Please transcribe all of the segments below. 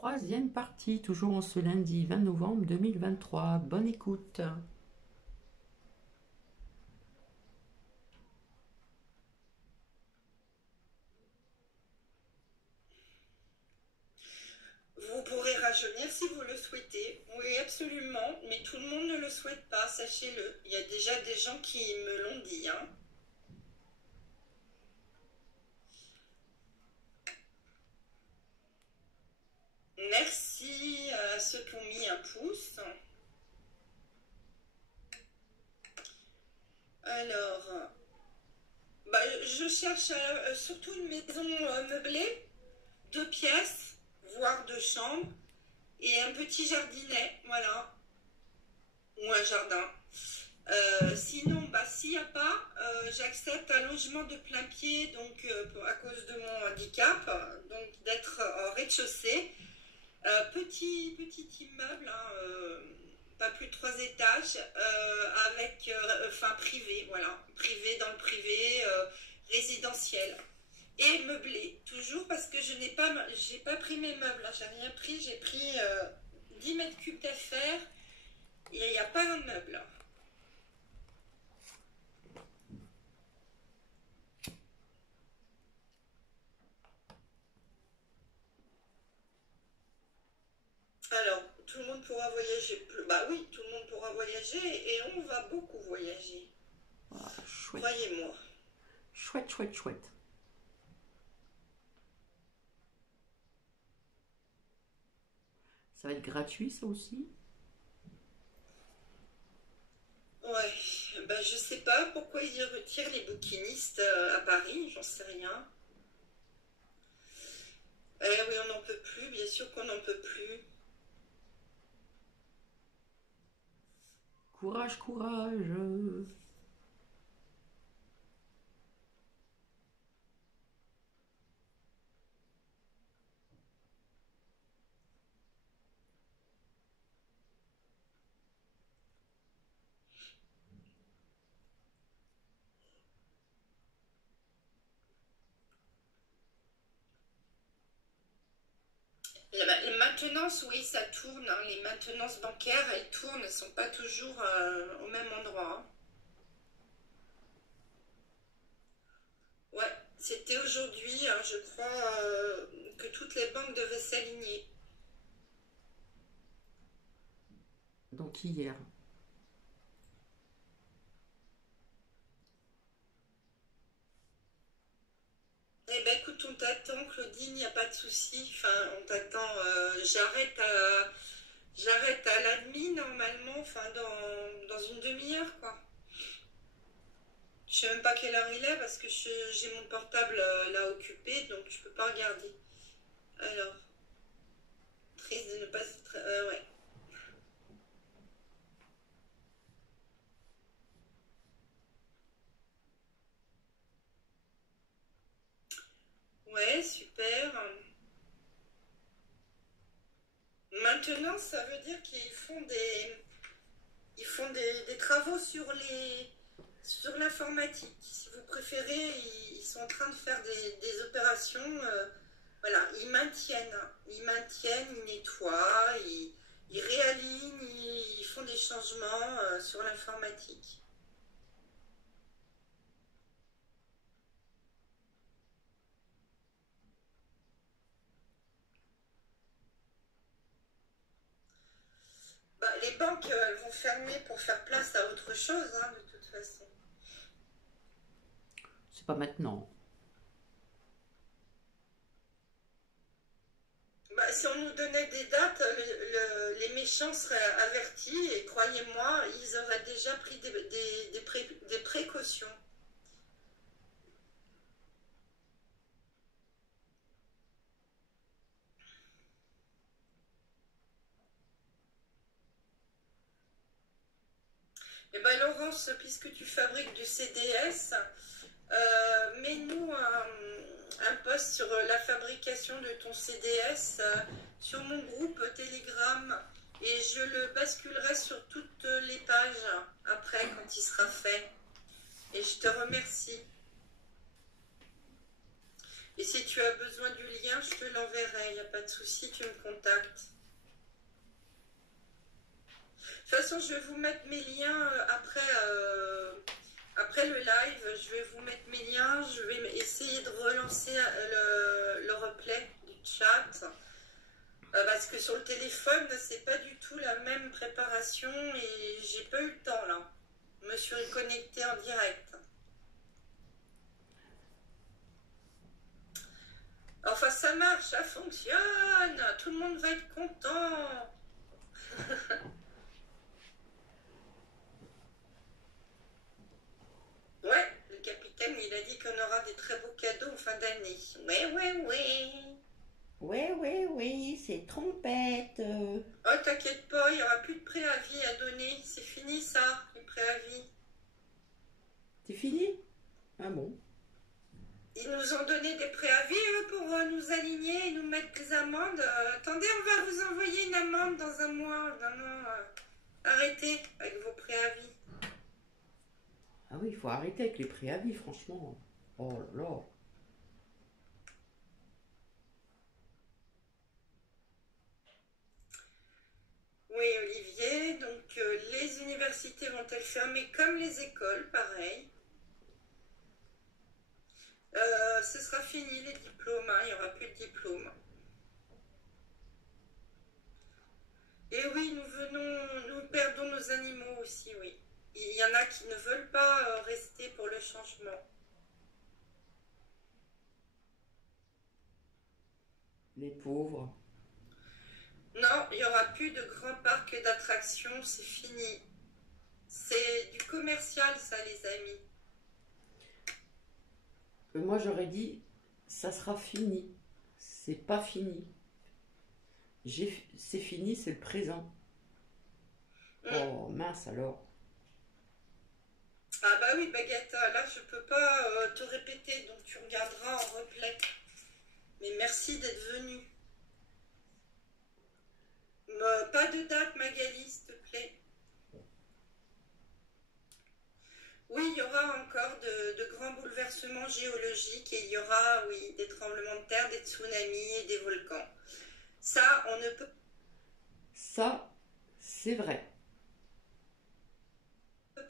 troisième partie, toujours en ce lundi 20 novembre 2023. Bonne écoute. Vous pourrez rajeunir si vous le souhaitez. Oui, absolument. Mais tout le monde ne le souhaite pas, sachez-le. Il y a déjà des gens qui me l'ont dit, hein. Merci à ceux qui ont mis un pouce. Alors, je cherche surtout une maison meublée, 2 pièces, voire 2 chambres, et un petit jardinet, voilà, ou un jardin. Sinon, s'il n'y a pas, j'accepte un logement de plein pied, donc à cause de mon handicap, donc d'être en rez-de-chaussée. Petit immeuble, hein, pas plus de 3 étages, avec, enfin privé, voilà, privé dans le privé, résidentiel. Et meublé, toujours parce que j'ai pas pris mes meubles, hein, j'ai rien pris, j'ai pris 10 mètres cubes d'affaires et il n'y a pas un meuble. Alors, tout le monde pourra voyager plus. Bah oui, tout le monde pourra voyager et on va beaucoup voyager. Voilà, chouette, Croyez-moi. chouette, chouette, chouette. Ça va être gratuit, ça aussi? Ouais, je sais pas pourquoi ils retirent les bouquinistes à Paris, j'en sais rien. Eh oui, on n'en peut plus, bien sûr qu'on n'en peut plus. Courage, courage. Les maintenances, oui, ça tourne, hein. Les maintenances bancaires, elles tournent, elles sont pas toujours au même endroit, hein. Ouais, c'était aujourd'hui, hein, je crois, que toutes les banques devaient s'aligner. Donc hier. Eh ben écoute, on t'attend, Claudine, il n'y a pas de souci. Enfin, on t'attend. J'arrête à l'admin normalement, enfin dans une demi-heure, quoi. Je sais même pas quelle heure il est parce que j'ai mon portable là occupé, donc je peux pas regarder. Alors, triste de ne pas être. Ouais. Ouais, super. Maintenant, ça veut dire ils font des travaux sur l'informatique. Si vous préférez, ils sont en train de faire des opérations. Voilà, ils maintiennent, ils nettoient, ils réalignent, ils font des changements sur l'informatique. Les banques, elles vont fermer pour faire place à autre chose, hein, de toute façon. C'est pas maintenant. Si on nous donnait des dates, les méchants seraient avertis et croyez-moi, ils auraient déjà pris des précautions. Eh bien, Laurence, puisque tu fabriques du CDS, mets-nous un post sur la fabrication de ton CDS sur mon groupe Telegram et je le basculerai sur toutes les pages après quand il sera fait. Et je te remercie. Et si tu as besoin du lien, je te l'enverrai, il n'y a pas de souci, tu me contactes. De toute façon, je vais vous mettre mes liens après le live. Je vais vous mettre mes liens. Je vais essayer de relancer le replay du chat. Parce que sur le téléphone, c'est pas du tout la même préparation et j'ai pas eu le temps là. Je me suis connectée en direct. Enfin, ça marche, ça fonctionne. Tout le monde va être content. Ouais, le capitaine, il a dit qu'on aura des très beaux cadeaux en fin d'année. Ouais, ouais, ouais. Oui, c'est trompette. Oh, t'inquiète pas, il n'y aura plus de préavis à donner. C'est fini ça, les préavis. C'est fini? Ah bon? Ils nous ont donné des préavis pour nous aligner et nous mettre des amendes. Attendez, on va vous envoyer une amende dans un mois. Non, non, arrêtez avec vos préavis. Ah oui, il faut arrêter avec les préavis, franchement. Oh là là. Oui, Olivier, donc les universités vont-elles fermer comme les écoles, pareil. Ce sera fini les diplômes, hein, il n'y aura plus de diplômes. Et oui, nous perdons nos animaux aussi, oui. Il y en a qui ne veulent pas rester pour le changement. Les pauvres. Non, il n'y aura plus de grands parcs d'attractions, c'est fini. C'est du commercial, ça, les amis. Moi, j'aurais dit, ça sera fini. C'est pas fini. C'est fini, c'est le présent. Oh, mince alors. Ah bah oui, Baguette, là, je peux pas te répéter, donc tu regarderas en replay. Mais merci d'être venu. Pas de date, Magali, s'il te plaît. Oui, il y aura encore de grands bouleversements géologiques et il y aura, oui, des tremblements de terre, des tsunamis et des volcans. Ça, on ne peut Ça, c'est vrai.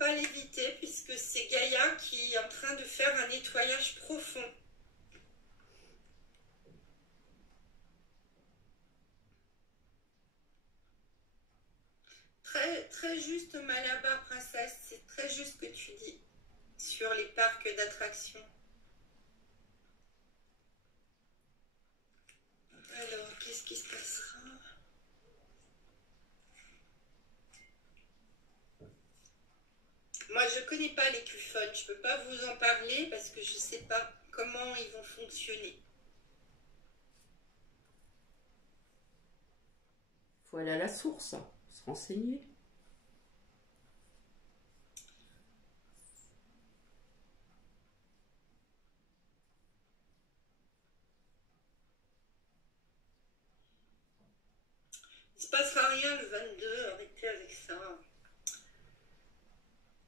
pas l'éviter puisque c'est Gaïa qui est en train de faire un nettoyage profond. Très, très juste, Malabar Princesse, c'est très juste ce que tu dis sur les parcs d'attractions. Alors, qu'est-ce qui se passera? Moi, je connais pas les cluphones, je peux pas vous en parler parce que je sais pas comment ils vont fonctionner. Faut aller à la source, se renseigner. Il se passera rien le 22, arrêtez avec ça.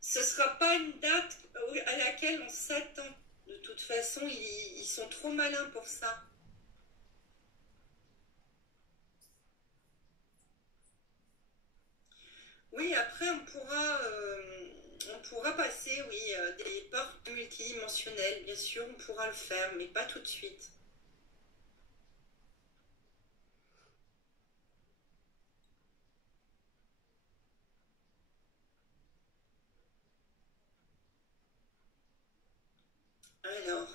Ce sera pas une date à laquelle on s'attend. De toute façon, ils sont trop malins pour ça. Oui, après, on pourra passer, oui, des portes multidimensionnelles, bien sûr, on pourra le faire, mais pas tout de suite. Alors,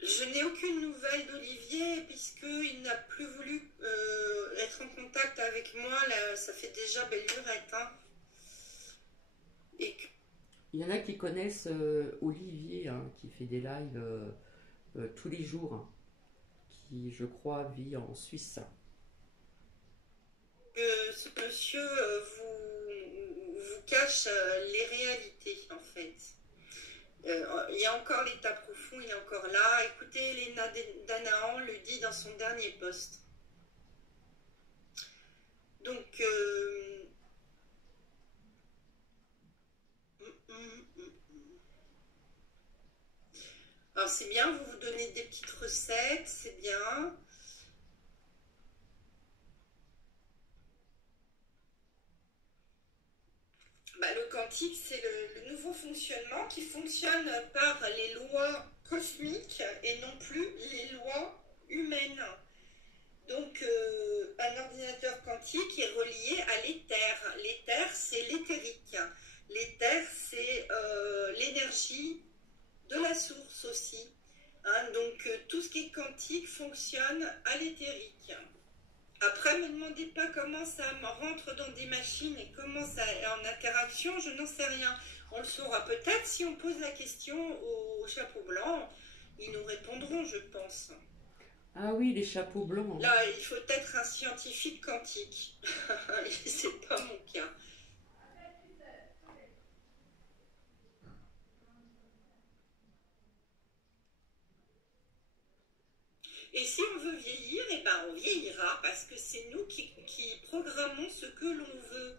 je n'ai aucune nouvelle d'Olivier puisqu'il n'a plus voulu être en contact avec moi. Là, ça fait déjà belle lurette. Hein. Et Il y en a qui connaissent Olivier, hein, qui fait des lives tous les jours, hein, qui, je crois, vit en Suisse. que ce monsieur vous cache les réalités, en fait. Il y a encore l'état profond, il est encore là. Écoutez, Elena Danaan le dit dans son dernier post. Donc, Alors c'est bien, vous vous donnez des petites recettes, c'est bien. Bah, le quantique, c'est le nouveau fonctionnement qui fonctionne par les lois cosmiques et non plus les lois humaines. Donc, un ordinateur quantique est relié à l'éther. L'éther, c'est l'éthérique. L'éther, c'est l'énergie de la source aussi. Hein, donc, tout ce qui est quantique fonctionne à l'éthérique. Après, ne me demandez pas comment ça rentre dans des machines et comment ça est en interaction, je n'en sais rien. On le saura peut-être si on pose la question au chapeau blanc. Ils nous répondront, je pense. Ah oui, les chapeaux blancs. Là, il faut être un scientifique quantique. C'est pas mon cas. Et si on veut vieillir, eh ben on vieillira parce que c'est nous qui programmons ce que l'on veut.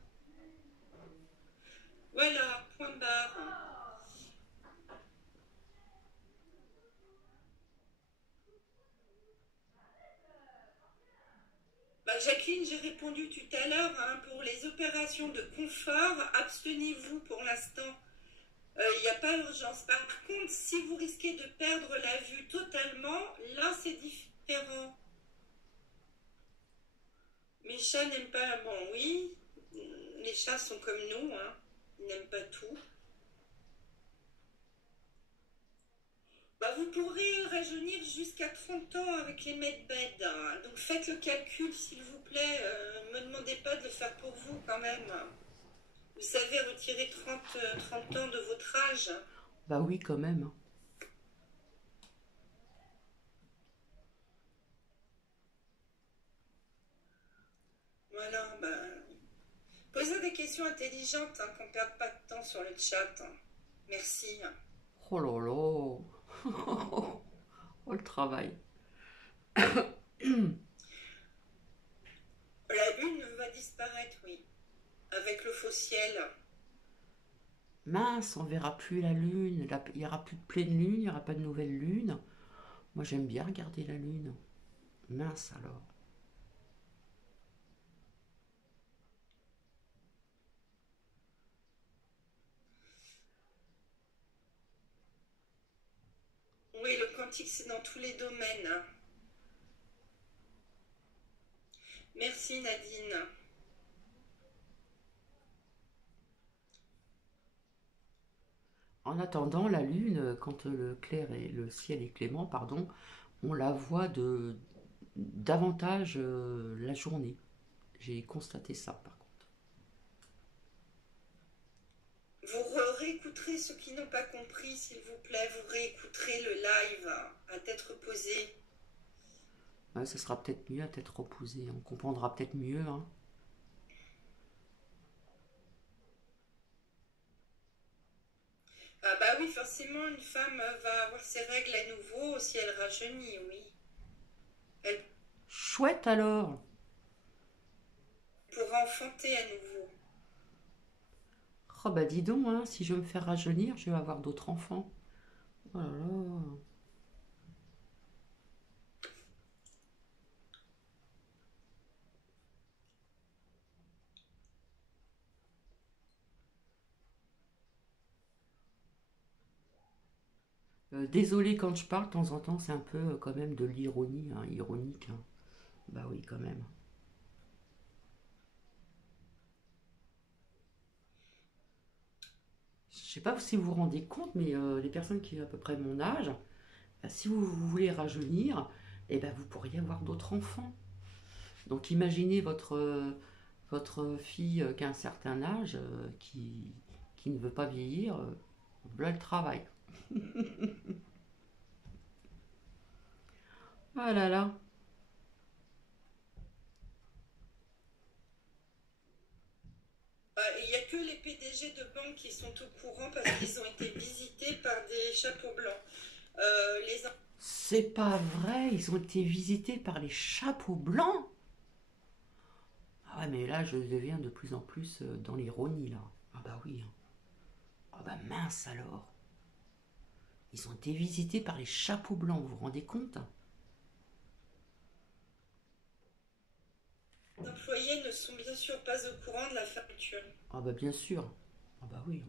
Voilà, point barre. Bah, Jacqueline, j'ai répondu tout à l'heure, hein, pour les opérations de confort, abstenez-vous pour l'instant. Il n'y a pas urgence. Par contre, si vous risquez de perdre la vue totalement, là c'est différent. Mes chats n'aiment pas... Bon, oui, les chats sont comme nous, hein. Ils n'aiment pas tout. Bah, vous pourrez rajeunir jusqu'à 30 ans avec les medbed, hein. Donc faites le calcul, s'il vous plaît. Ne me demandez pas de le faire pour vous quand même. Vous savez retirer 30 ans de votre âge. Bah oui, quand même. Voilà, bah, posez des questions intelligentes, hein, qu'on ne perde pas de temps sur le chat, hein. Merci. Oh là là. Oh, le travail. La lune va disparaître, oui, avec le faux ciel. Mince, on verra plus la lune. Il n'y aura plus de pleine lune, il n'y aura pas de nouvelle lune. Moi, j'aime bien regarder la lune. Mince alors. Oui, le quantique, c'est dans tous les domaines, hein. Merci Nadine. En attendant, la lune, quand le ciel est clément, pardon, on la voit davantage la journée. J'ai constaté ça, par contre. Vous réécouterez ceux qui n'ont pas compris, s'il vous plaît. Vous réécouterez le live, hein, à tête reposée. Ouais, ça sera peut-être mieux à tête reposée. On comprendra peut-être mieux, hein. Ah bah oui, forcément, une femme va avoir ses règles à nouveau si elle rajeunit, oui. Elle Chouette alors. pourra enfanter à nouveau. Oh bah dis donc, hein, si je veux me faire rajeunir, je vais avoir d'autres enfants. Oh là là. Désolée quand je parle, de temps en temps, c'est un peu quand même de l'ironie, hein, ironique, hein. Bah oui, quand même. Je sais pas si vous vous rendez compte, mais les personnes qui ont à peu près mon âge, bah, si vous voulez rajeunir, eh ben, vous pourriez avoir d'autres enfants. Donc imaginez votre fille qui a un certain âge, qui ne veut pas vieillir, voilà le travail. Ah là là. Il n'y a que les PDG de banque qui sont au courant parce qu'ils ont été visités par des chapeaux blancs. Les C'est pas vrai, ils ont été visités par les chapeaux blancs. Ah ouais, mais là, je deviens de plus en plus dans l'ironie, là. Ah bah oui, hein. Ah bah mince alors. Ils ont été visités par les chapeaux blancs, vous vous rendez compte? Les employés ne sont bien sûr pas au courant de la fermeture. Ah bah bien sûr. Ah bah oui.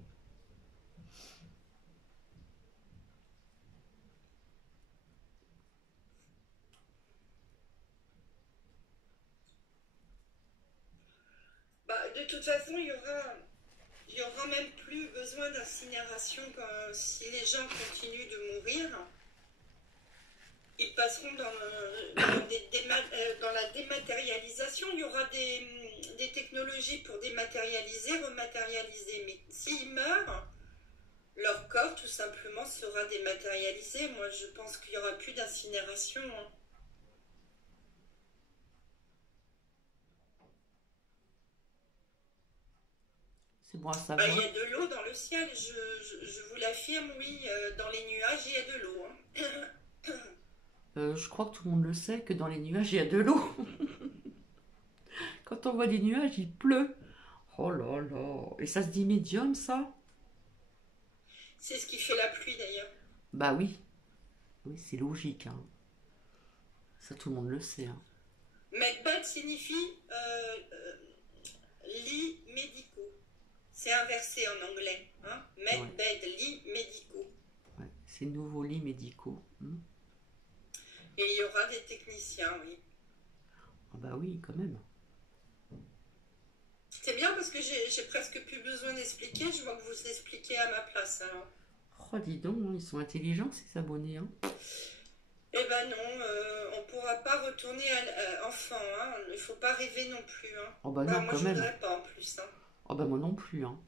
Bah, de toute façon, il y aura même plus besoin d'incinération si les gens continuent de mourir. Ils passeront dans la dématérialisation. Il y aura des technologies pour dématérialiser, rematérialiser. Mais s'ils meurent, leur corps tout simplement sera dématérialisé. Moi, je pense qu'il n'y aura plus d'incinération, hein. C'est bon à Bah, il y savoir. a de l'eau dans le ciel, je vous l'affirme, oui, dans les nuages, il y a de l'eau, hein. Je crois que tout le monde le sait que dans les nuages, il y a de l'eau. Quand on voit des nuages, il pleut. Oh là là. Et ça se dit médium, ça? C'est ce qui fait la pluie d'ailleurs. Bah oui. Oui, c'est logique, hein. Ça, tout le monde le sait, hein. Macbeth signifie lits médicaux. C'est inversé en anglais, hein. Ouais. Macbeth, lits médicaux. Ouais. Ces nouveaux lits médicaux. Et il y aura des techniciens, oui. Ah bah oui, quand même. C'est bien parce que j'ai presque plus besoin d'expliquer, je vois que vous expliquez à ma place alors. Oh, dis donc, hein, ils sont intelligents, ces abonnés, hein. Eh ben non, on ne pourra pas retourner enfant, hein. Il ne faut pas rêver non plus, hein. Oh bah Alors non, moi quand je même. voudrais pas en plus, hein. Oh bah moi non plus, hein.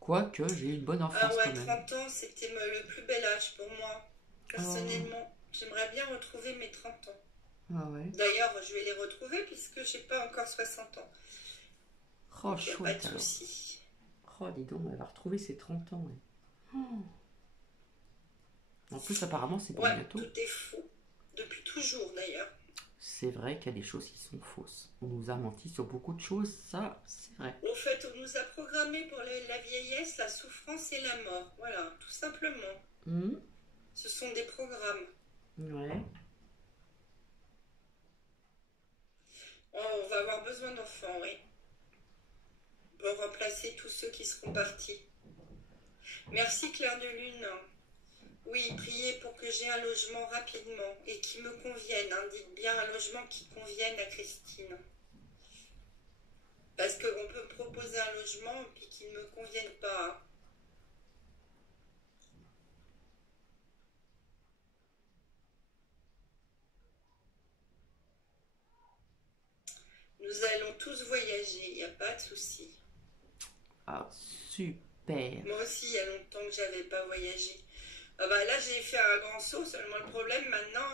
Quoique, j'ai eu une bonne Ah enfance ouais, quand même. 30 ans, c'était le plus bel âge pour moi. Oh, Personnellement, j'aimerais bien retrouver mes 30 ans. ah ouais. D'ailleurs, je vais les retrouver puisque j'ai pas encore 60 ans. Oh, Donc il n'y a pas de chouette alors. souci. Oh, dis donc, elle va retrouver ses 30 ans, ouais. Oh. En plus, apparemment, c'est pour Ouais, bientôt. tout est faux. Depuis toujours d'ailleurs. C'est vrai qu'il y a des choses qui sont fausses. On nous a menti sur beaucoup de choses, ça, c'est vrai. Au fait, on nous a programmé pour la vieillesse, la souffrance et la mort. Voilà, tout simplement. Mhm. Ce sont des programmes. Ouais. Oh, on va avoir besoin d'enfants, oui. Pour remplacer tous ceux qui seront partis. Merci Claire de Lune. Oui, priez pour que j'ai un logement rapidement et qui me convienne, hein. Dites bien un logement qui convienne à Christine. Parce qu'on peut me proposer un logement et puis qu'il ne me convienne pas, hein. Nous allons tous voyager, il n'y a pas de souci. Ah, super. Moi aussi, il y a longtemps que j'avais pas voyagé. Ah bah là, j'ai fait un grand saut, seulement le problème maintenant,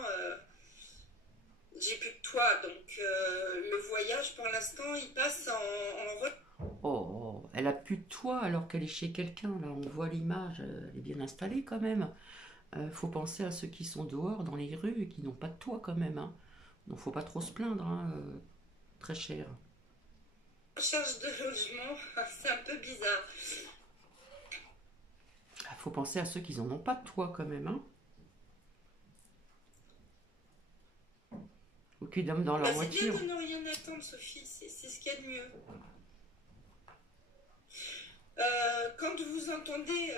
j'ai plus de toit. Donc le voyage, pour l'instant, il passe en Oh, elle a plus de toit alors qu'elle est chez quelqu'un. Là, on voit l'image, elle est bien installée quand même. Faut penser à ceux qui sont dehors dans les rues et qui n'ont pas de toit quand même, hein. Donc faut pas trop se plaindre, hein, très cher. recherche de logement. C'est un peu bizarre. Faut penser à ceux qui n'en ont pas de toit quand même, hein. Ou qui dorment dans Bah, leur c'est bien voiture. de ne rien attendre, Sophie. C'est ce qu'il y a de mieux. Quand vous entendez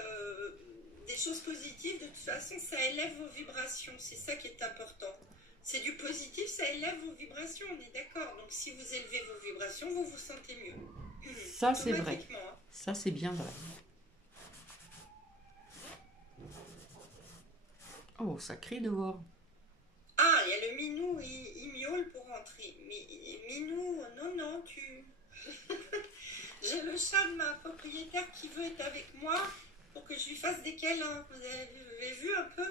des choses positives, de toute façon, ça élève vos vibrations. C'est ça qui est important. C'est du positif, ça élève vos vibrations, on est d'accord. Donc si vous élevez vos vibrations, vous vous sentez mieux. Ça, c'est vrai. Automatiquement, hein. Ça, c'est bien vrai. Oh, ça crie dehors. Ah, il y a le minou, il miaule pour rentrer. Mais minou, non, non, tu... J'ai le chat de ma propriétaire qui veut être avec moi pour que je lui fasse des câlins. Vous avez vu un peu?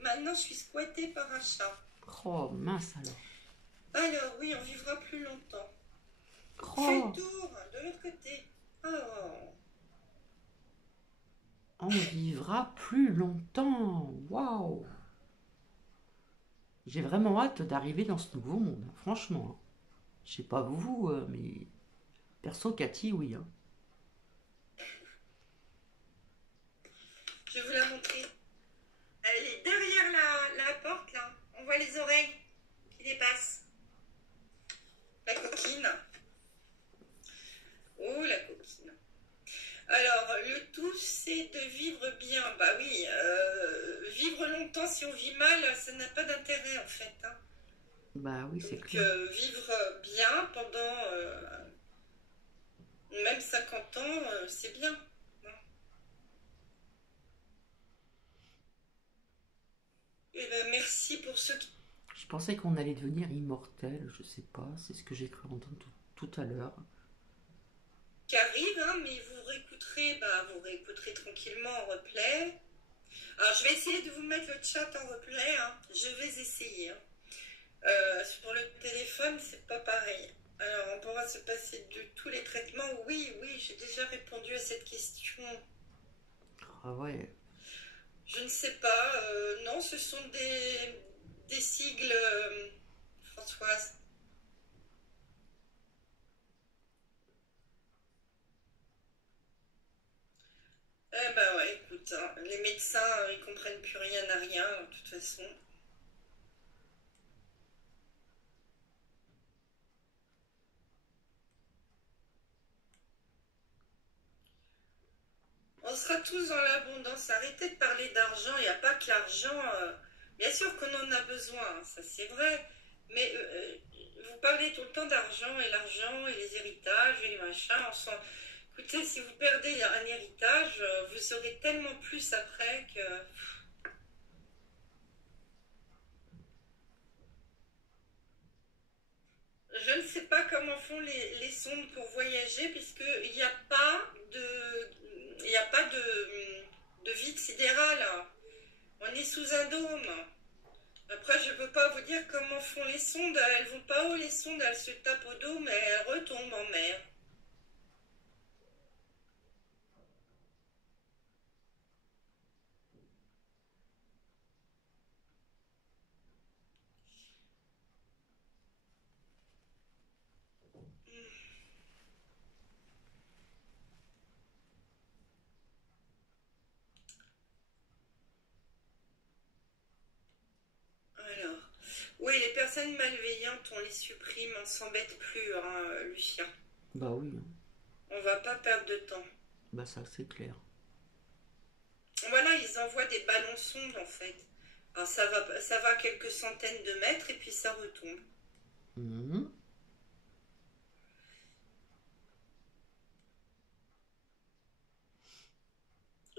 Maintenant, je suis squattée par un chat. Oh, mince alors. Alors, oui, on vivra plus longtemps. Fais le Oh, tour, de l'autre côté. Oh, on vivra plus longtemps. Waouh. J'ai vraiment hâte d'arriver dans ce nouveau monde, hein, franchement, hein. Je sais pas vous, mais perso, Cathy, oui, hein. je vais vous la montrer. Elle quoi les oreilles qui dépassent? La coquine. Oh, la coquine. Alors, le tout, c'est de vivre bien. Bah oui, vivre longtemps si on vit mal, ça n'a pas d'intérêt en fait, hein. Bah oui, c'est Donc, clair. vivre bien pendant même 50 ans, c'est bien. Et ben, merci pour ceux Je pensais qu'on allait devenir immortel, je sais pas, c'est ce que j'ai cru entendre tout à l'heure. qui arrivent, hein, mais vous réécouterez tranquillement en replay. Alors, je vais essayer de vous mettre le chat en replay, hein. Je vais essayer, hein. Sur le téléphone, c'est pas pareil. Alors, on pourra se passer de tous les traitements. Oui, oui, j'ai déjà répondu à cette question. Ah ouais. Je ne sais pas. Non, ce sont des sigles, Françoise. Eh ben ouais, écoute, hein, les médecins, ils comprennent plus rien à rien, de toute façon. On sera tous dans l'abondance. Arrêtez de parler d'argent. Il n'y a pas que l'argent. Bien sûr qu'on en a besoin, hein, ça c'est vrai. Mais vous parlez tout le temps d'argent et les héritages et les machins. Écoutez, si vous perdez un héritage, vous aurez tellement plus après que. Je ne sais pas comment font les sondes pour voyager, puisqu'il n'y a pas il n'y a pas de vide sidéral, hein. On est sous un dôme. Après, je ne peux pas vous dire comment font les sondes. Elles vont pas haut, les sondes. Elles se tapent au dos, mais elles retombent en mer. Alors, oui, les personnes malveillantes, on les supprime. On s'embête plus, hein, Lucien. Bah oui, hein. On va pas perdre de temps. Bah ça c'est clair. Voilà, ils envoient des ballons sondes, en fait. Alors, ça va à quelques centaines de mètres et puis ça retombe. Mhm.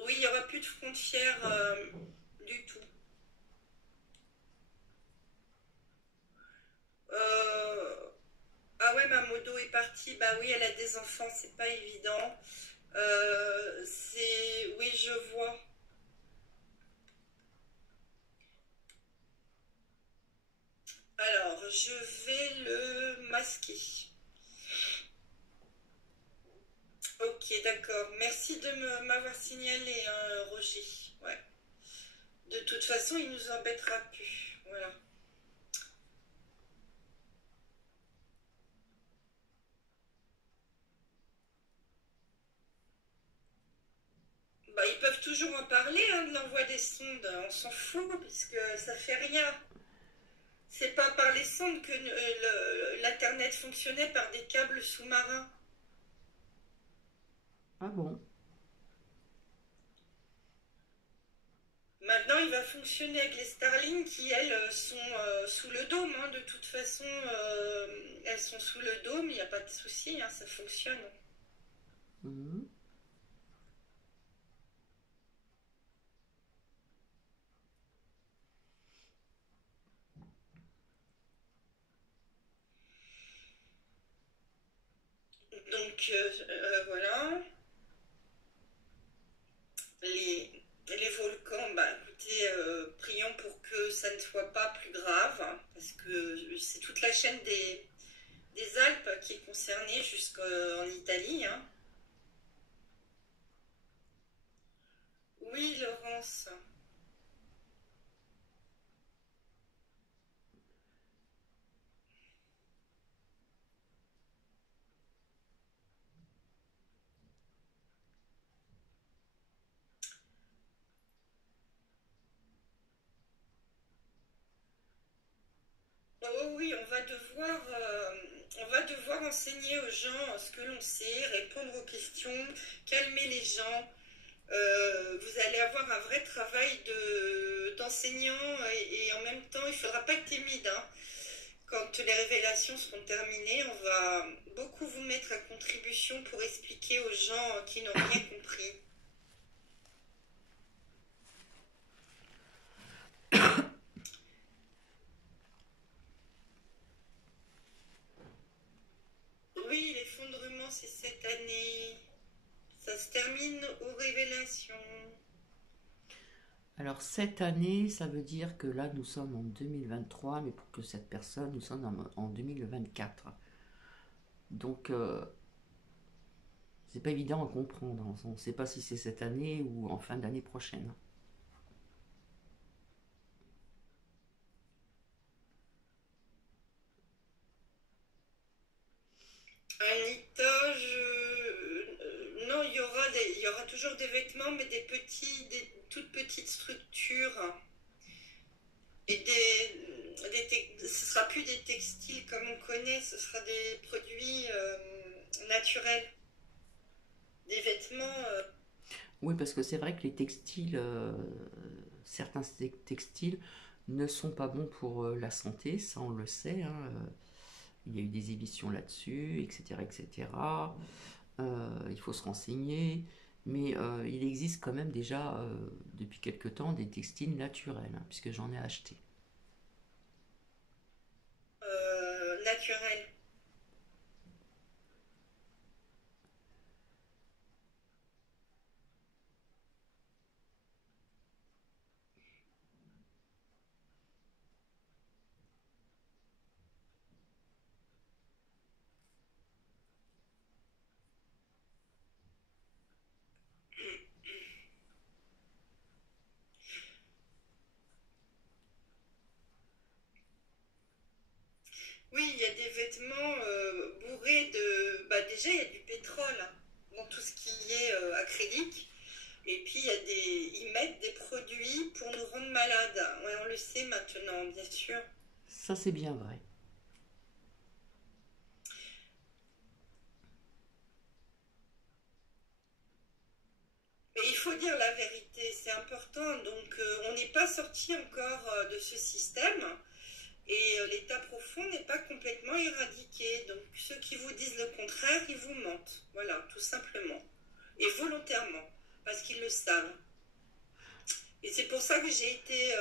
Oui, il n'y aura plus de frontières du tout. Euh, Ah ouais, ma modo est partie. Bah oui, elle a des enfants, c'est pas évident. Oui, je vois. Alors, je vais le masquer. Ok, d'accord. Merci de m'avoir signalé, hein, Roger. Ouais. De toute façon, il nous embêtera plus. Voilà. Bah, ils peuvent toujours en parler, hein, de l'envoi des sondes. On s'en fout, puisque ça fait rien. C'est pas par les sondes que l'Internet fonctionnait par des câbles sous-marins. Ah bon? Maintenant, il va fonctionner avec les Starlink qui, elles, sont sous le dôme, hein. De toute façon, elles sont sous le dôme, il n'y a pas de souci, hein, ça fonctionne. Mhm. Donc, voilà. Les volcans, bah écoutez, prions pour que ça ne soit pas plus grave, hein, parce que c'est toute la chaîne des Alpes qui est concernée jusqu'en Italie, hein. Oui, Laurence. Oh oui, on va devoir enseigner aux gens ce que l'on sait, répondre aux questions, calmer les gens. Vous allez avoir un vrai travail d'enseignant et en même temps, il ne faudra pas être timide, hein. Quand les révélations seront terminées, on va beaucoup vous mettre à contribution pour expliquer aux gens qui n'ont rien compris. Oui, l'effondrement, c'est cette année. Ça se termine aux révélations. Alors cette année, ça veut dire que là nous sommes en 2023, mais pour que cette personne, nous sommes en 2024. Donc c'est pas évident à comprendre. On ne sait pas si c'est cette année ou en fin d'année prochaine. Anita, non, il y aura toujours des vêtements, mais des toutes petites structures. Et ce sera plus des textiles comme on connaît, ce sera des produits naturels. Des vêtements. Oui, parce que c'est vrai que les textiles, certains textiles ne sont pas bons pour la santé, ça on le sait, hein. Il y a eu des émissions là-dessus, etc., etc. Il faut se renseigner, mais il existe quand même déjà depuis quelque temps des textiles naturels, hein, puisque j'en ai acheté. Naturels. Oui, il y a des vêtements bourrés de. Bah, déjà, il y a du pétrole, hein, dans tout ce qui est acrylique. Et puis, ils mettent des produits pour nous rendre malades. Ouais, on le sait maintenant, bien sûr. Ça, c'est bien vrai. Mais il faut dire la vérité, c'est important. Donc, on n'est pas sorti encore de ce système. Et l'état profond n'est pas complètement éradiqué. Donc, ceux qui vous disent le contraire, ils vous mentent. Voilà, tout simplement. Et volontairement, parce qu'ils le savent. Et c'est pour ça que j'ai été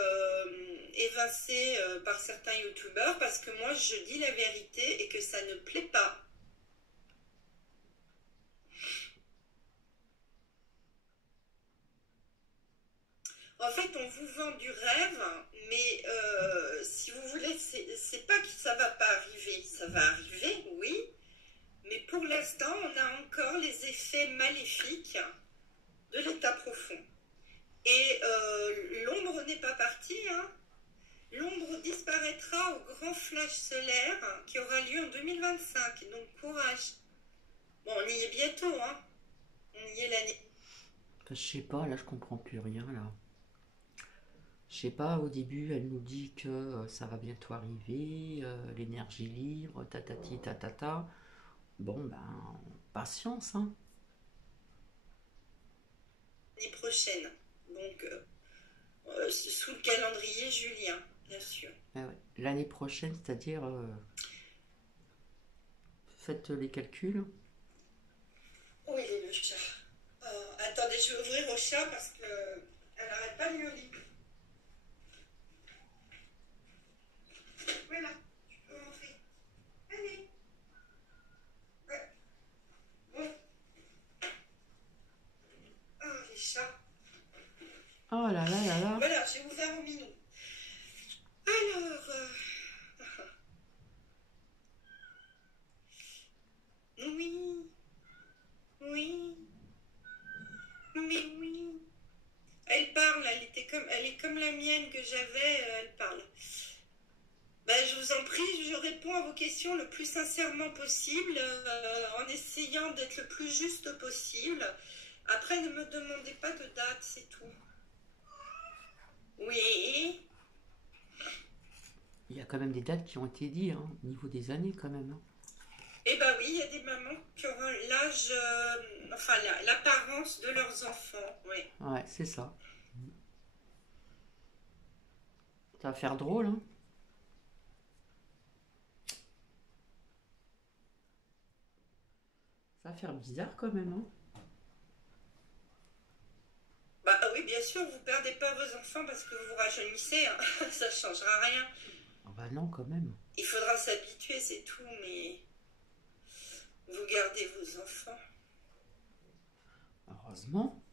évincée par certains youtubeurs, parce que moi, je dis la vérité et que ça ne plaît pas. En fait, on vous vend du rêve, mais si vous voulez, c'est pas que ça va pas arriver. Ça va arriver, oui, mais pour l'instant, on a encore les effets maléfiques de l'état profond. Et l'ombre n'est pas partie, hein. L'ombre disparaîtra au grand flash solaire qui aura lieu en 2025. Donc courage. Bon, on y est bientôt, hein. On y est l'année. Enfin, je sais pas, là je comprends plus rien là. Je sais pas, au début elle nous dit que ça va bientôt arriver, l'énergie libre, tatati tatata. Bon ben, patience, hein. L'année prochaine. Donc sous le calendrier julien, bien sûr. Ah ouais. L'année prochaine, c'est-à-dire, faites les calculs. Où il est le chat? Attendez, je vais ouvrir au chat parce que elle n'arrête pas de miauler. Voilà, tu peux rentrer. Allez. Ouais. Bon. Oh, les chats. Oh là là là là. Voilà, j'ai ouvert au minou. Alors, oui, oui, mais oui. Elle parle, elle est comme la mienne que j'avais, elle parle. Ben, je vous en prie, je réponds à vos questions le plus sincèrement possible, en essayant d'être le plus juste possible. Après, ne me demandez pas de date, c'est tout. Oui. il y a quand même des dates qui ont été dites, hein, au niveau des années quand même, hein. Eh ben oui, il y a des mamans qui auront l'âge, enfin l'apparence de leurs enfants, oui. Ouais, c'est ça. Ça va faire drôle, hein. Ça va faire bizarre quand même, hein. Bah oui, bien sûr, vous perdez pas vos enfants parce que vous vous rajeunissez, hein. Ça changera rien. Ah bah non, quand même. Il faudra s'habituer, c'est tout, mais vous gardez vos enfants. Heureusement.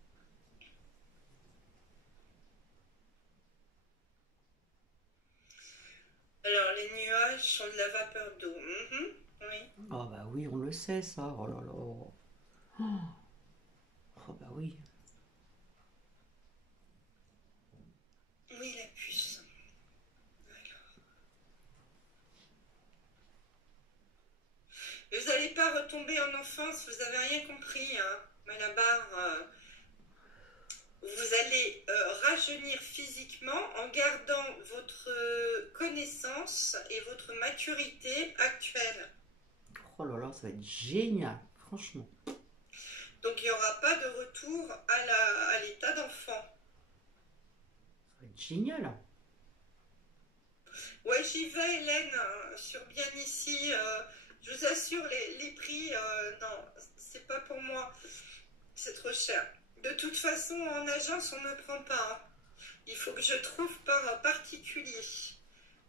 Alors, les nuages sont de la vapeur d'eau. Mhm, oui. Ah bah oui, on le sait ça. Oh là là. Oh bah oui. Oui, la puce. Vous n'allez pas retomber en enfance, vous n'avez rien compris, hein. Malabar, vous allez rajeunir physiquement en gardant votre connaissance et votre maturité actuelle. Oh là là, ça va être génial, franchement. Donc il n'y aura pas de retour à l'état d'enfant. Ça va être génial. Ouais, j'y vais, Hélène, sur bien ici. Je vous assure, les prix, non, c'est pas pour moi. C'est trop cher. De toute façon, en agence, on ne me prend pas, hein. Il faut que je trouve par particulier.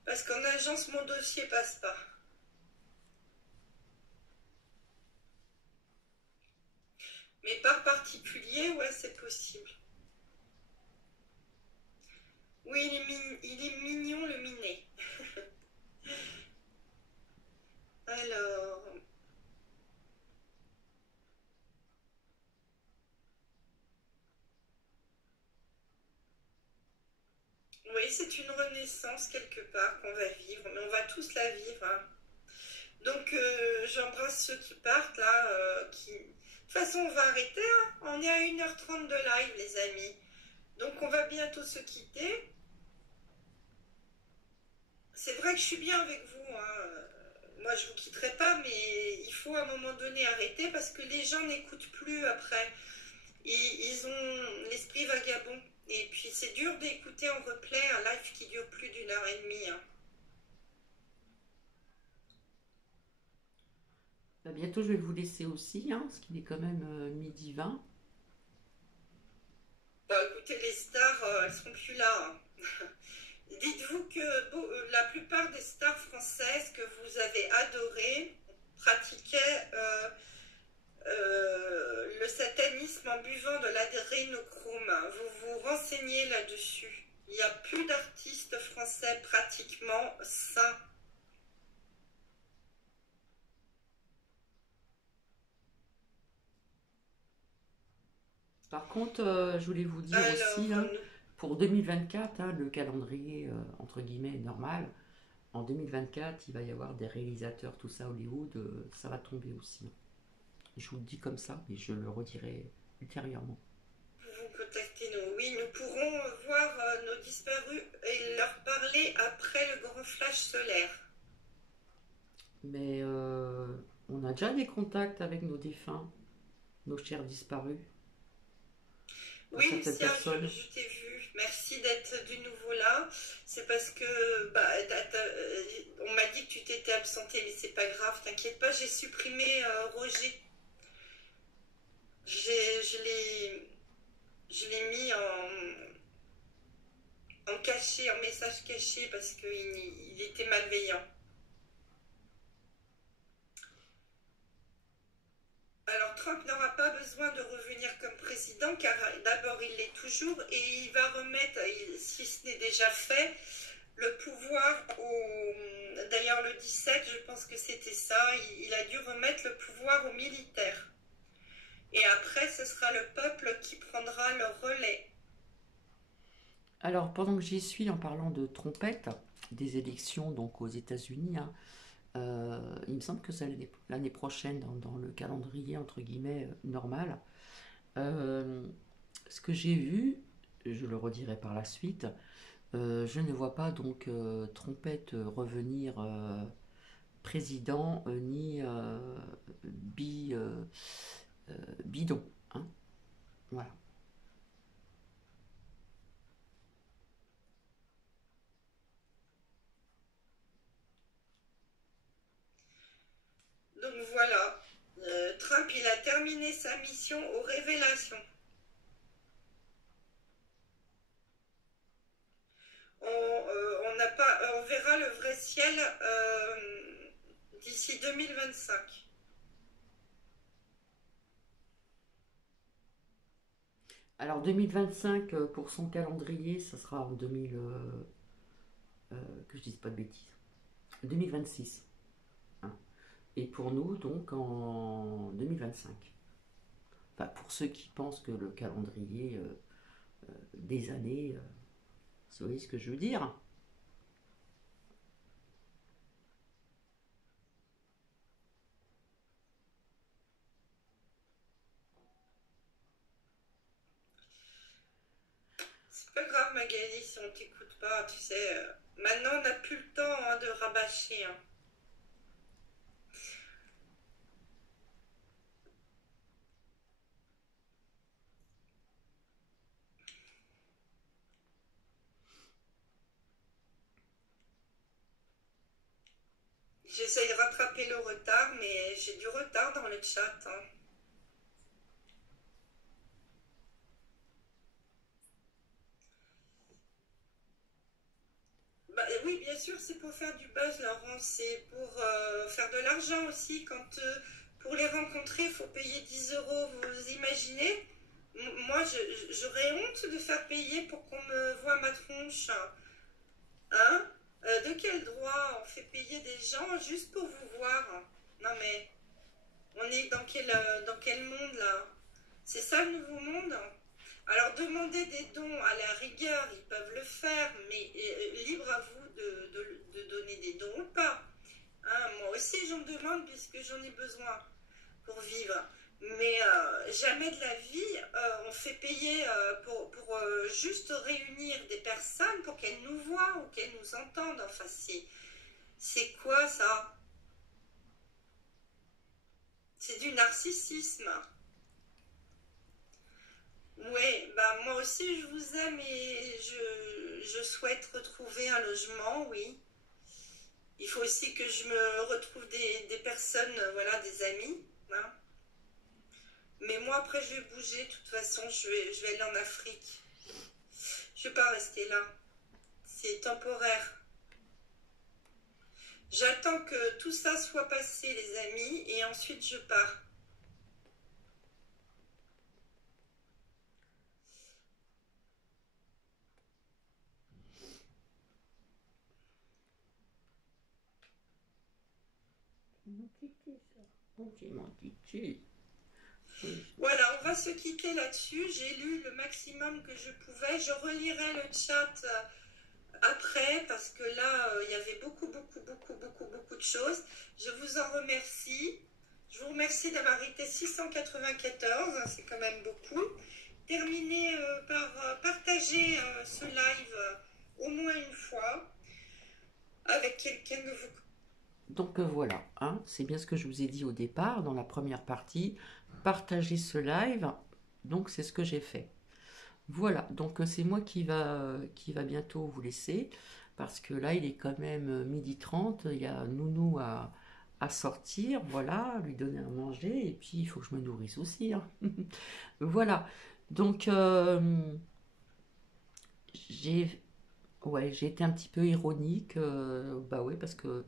Parce qu'en agence, mon dossier passe pas. Mais par particulier, ouais, c'est possible. Oui, il est mignon, le minet. Alors, oui, c'est une renaissance quelque part qu'on va vivre, mais on va tous la vivre, hein. Donc, j'embrasse ceux qui partent là. De toute façon, on va arrêter, hein. On est à 1h30 de live, les amis. Donc, on va bientôt se quitter. C'est vrai que je suis bien avec vous, hein. Moi, je vous quitterai pas, mais il faut à un moment donné arrêter parce que les gens n'écoutent plus après. Ils ont l'esprit vagabond. Et puis, c'est dur d'écouter en replay un live qui dure plus d'1h30, hein. Bah, bientôt, je vais vous laisser aussi, hein, parce qu'il est quand même midi 20. Bon, écoutez, les stars, elles seront plus là, hein. Dites-vous que la plupart des stars françaises que vous avez adorées pratiquaient le satanisme en buvant de l'adrénochrome. Vous vous renseignez là-dessus. Il n'y a plus d'artistes français pratiquement sains. Par contre, je voulais vous dire aussi, Alors, hein, pour 2024, hein, le calendrier, entre guillemets, normal. En 2024, il va y avoir des réalisateurs, tout ça, Hollywood, ça va tomber aussi, hein. Je vous le dis comme ça, mais je le redirai ultérieurement. vous contactez nous. Oui, nous pourrons voir nos disparus et leur parler après le grand flash solaire. Mais on a déjà des contacts avec nos défunts, nos chers disparus, pour Oui, certaines Lucia, personnes. je t'ai vu. Merci d'être du nouveau là. C'est parce que on m'a dit que tu t'étais absentée, mais c'est pas grave, t'inquiète pas, j'ai supprimé Roger. Je l'ai mis en caché, en message caché, parce qu'il était malveillant. Alors Trump n'aura pas besoin de revenir comme président car d'abord il l'est toujours et il va remettre, si ce n'est déjà fait, le pouvoir au... D'ailleurs le 17, je pense que c'était ça, il a dû remettre le pouvoir aux militaires. Et après, ce sera le peuple qui prendra le relais. Alors, pendant que j'y suis, en parlant de trompette, des élections donc aux États-Unis, hein, il me semble que c'est l'année prochaine, dans le calendrier entre guillemets normal. Euh, Ce que j'ai vu, je le redirai par la suite, Je ne vois pas donc Trompette revenir président ni bidon. Hein, voilà. Donc voilà, Trump, il a terminé sa mission aux révélations. On n'a pas, on verra le vrai ciel d'ici 2025. Alors 2025 pour son calendrier, ça sera en 2000, que je dise pas de bêtises, 2026. Hein. Et pour nous donc en 2025. Enfin, pour ceux qui pensent que le calendrier des années, vous voyez ce que je veux dire. C'est pas grave Magali si on t'écoute pas, tu sais. Maintenant on n'a plus le temps hein, de rabâcher. Hein. J'essaye de rattraper le retard, mais j'ai du retard dans le chat. Hein. Bah, oui, bien sûr, c'est pour faire du buzz, Laurent. C'est pour faire de l'argent aussi. Quand pour les rencontrer, il faut payer 10 euros. Vous imaginez? Moi, j'aurais honte de faire payer pour qu'on me voie ma tronche. Hein? De quel droit on fait payer des gens juste pour vous voir? Non mais, on est dans quel monde là? C'est ça le nouveau monde? Alors demander des dons à la rigueur, ils peuvent le faire, mais libre à vous de donner des dons ou pas. Hein, moi aussi j'en demande puisque j'en ai besoin pour vivre. Mais jamais de la vie, on fait payer pour juste réunir des personnes pour qu'elles nous voient ou qu'elles nous entendent. Enfin, c'est quoi ça? C'est du narcissisme. Oui, bah moi aussi je vous aime et je souhaite retrouver un logement, oui. Il faut aussi que je me retrouve des personnes, voilà, des amis. Hein. Mais moi après je vais bouger, de toute façon je vais aller en Afrique. Je ne vais pas rester là. C'est temporaire. J'attends que tout ça soit passé les amis et ensuite je pars. Ok, mon petit. Voilà, on va se quitter là-dessus. J'ai lu le maximum que je pouvais. Je relirai le chat après parce que là, il y avait beaucoup de choses. Je vous en remercie. Je vous remercie d'avoir été 694, c'est quand même beaucoup. Terminez par partager ce live au moins une fois avec quelqu'un que vous... Donc voilà, hein, c'est bien ce que je vous ai dit au départ dans la première partie. Partagez ce live, donc c'est ce que j'ai fait. Voilà, donc c'est moi qui va bientôt vous laisser, parce que là il est quand même 12h30, il y a Nounou à sortir, voilà, lui donner à manger, et puis il faut que je me nourrisse aussi. Hein. Voilà, donc j'ai ouais, j'ai été un petit peu ironique, bah ouais, parce que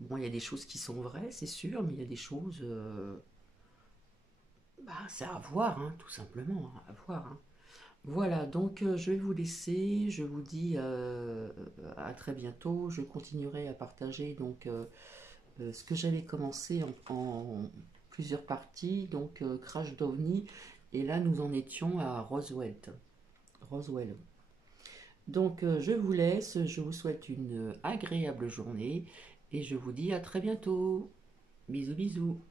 bon, il y a des choses qui sont vraies, c'est sûr, mais il y a des choses, bah c'est à voir, hein, tout simplement, hein, à voir. Hein. Voilà, donc je vais vous laisser, je vous dis à très bientôt, je continuerai à partager donc ce que j'avais commencé en plusieurs parties, donc Crash d'OVNI, et là nous en étions à Roswell. Roswell. Donc je vous laisse, je vous souhaite une agréable journée et je vous dis à très bientôt. Bisous bisous.